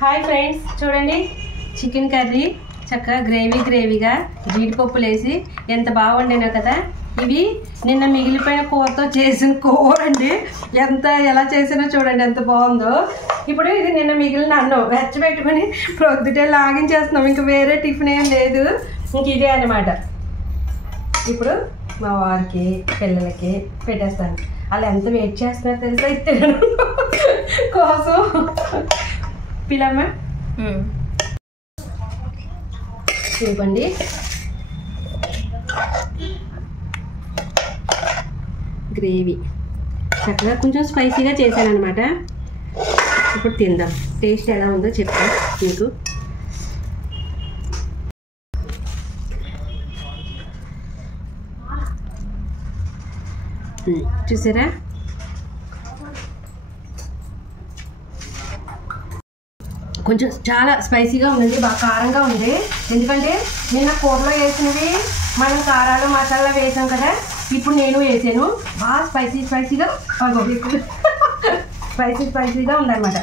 Hi friends, చూడండి chicken curry చక్కగా గ్రేవీగా జీడిపప్పులు వేసి ఎంత బాగుండేనో కదా. ఇవి నిన్న మిగిలిపోయిన కూరతో చేసిన కూర అండి. ఎలా చేసినా చూడండి ఎంత బాగుందో. ఇప్పుడు ఇది నిన్న మిగిలిన అన్నం వెచ్చబెట్టుకుని ప్రొద్దుటే లాగించేస్తున్నాం. ఇంకా వేరే టిఫిన్ ఏం లేదు, ఇంక ఇదే అన్నమాట. ఇప్పుడు మా వారికి పిల్లలకి పెట్టేస్తాను. వాళ్ళు ఎంత వెయిట్ చేస్తున్నారు తెలుసా ఇస్తే కోసం. పిల్లమ్మ ఇవ్వండి. గ్రేవీ చక్కగా కొంచెం స్పైసీగా చేశాను అనమాట. ఇప్పుడు తిందాం, టేస్ట్ ఎలా ఉందో చెప్తాను మీకు. చూసారా, కొంచెం చాలా స్పైసీగా ఉంది, బాగా కారంగా ఉంది. ఎందుకంటే నిన్న కూరలో వేసినవి మనం కారాలు మసాలా వేసాం కదా, ఇప్పుడు నేను వేసాను. బాగా స్పైసీగా స్పైసీగా ఉందన్నమాట.